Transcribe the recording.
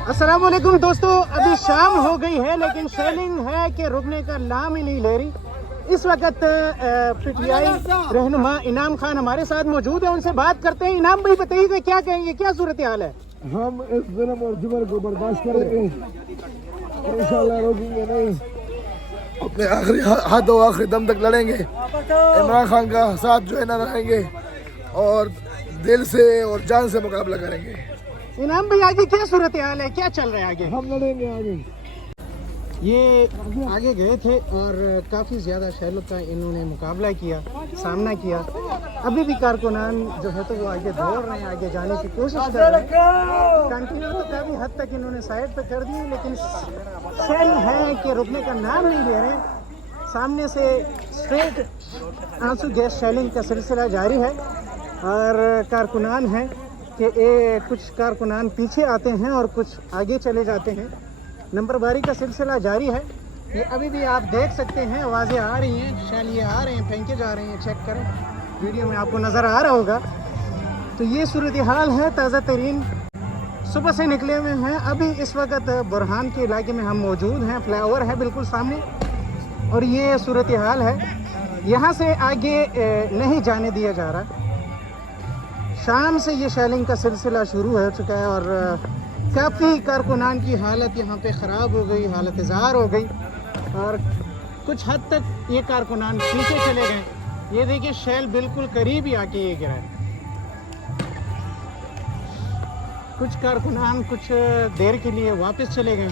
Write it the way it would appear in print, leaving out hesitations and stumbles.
अस्सलाम वालेकुम दोस्तों, अभी शाम हो गई है लेकिन शेलिंग है कि रुकने का नाम ही नहीं ले रही। इस वक्त पीटीआई रहनुमा इनाम खान हमारे साथ मौजूद है, उनसे बात करते हैं। इनाम भाई बताइएगा, क्या कहेंगे, क्या सूरत हाल है? हम इस जुल्म और जुबर को बर्दाश्त करेंगे, इंशाल्लाह रोकेंगे नहीं, अपने आखिरी हाथों आखिरी दम तक लड़ेंगे। इमरान खान का साथ जो है ना रहेंगे और दिल से और जान से मुकाबला करेंगे। इनाम भाई आगे क्या सूरत हाल है, क्या चल रहा है आगे? हम लड़ेंगे आगे। ये आगे गए थे और काफ़ी ज़्यादा शैलों का इन्होंने मुकाबला किया, सामना किया। अभी भी कारकुनान जो है तो वो आगे दौड़ रहे हैं, आगे जाने की कोशिश कर रहे हैं। कंटेनर तो काफ़ी हद तक इन्होंने साइड पे कर दिए, लेकिन शेल है कि रुकने का नाम नहीं ले रहे। सामने से स्ट्रेट आंसू गैस शेलिंग का सिलसिला जारी है और कारकुनान हैं कि कुछ कारकुनान पीछे आते हैं और कुछ आगे चले जाते हैं। नंबरबारी का सिलसिला जारी है। ये अभी भी आप देख सकते हैं, आवाज़ें आ रही हैं, शैल ये आ रहे हैं, फेंके जा रहे हैं। चेक करें, वीडियो में आपको नज़र आ रहा होगा। तो ये सूरत हाल है, ताज़ा तरीन सुबह से निकले हुए हैं। अभी इस वक्त बुरहान के इलाके में हम मौजूद हैं, फ्लाईओवर है बिल्कुल सामने, और ये सूरत हाल है। यहाँ से आगे नहीं जाने दिया जा रहा। शाम से ये शेलिंग का सिलसिला शुरू हो चुका है और काफ़ी कारकुनान की हालत यहाँ पे ख़राब हो गई, हालत ज़ार हो गई और कुछ हद तक ये कारकुनान पीछे चले गए। ये देखिए, शेल बिल्कुल करीब ही आके ये गिरा है। कुछ कारकुनान कुछ देर के लिए वापस चले गए।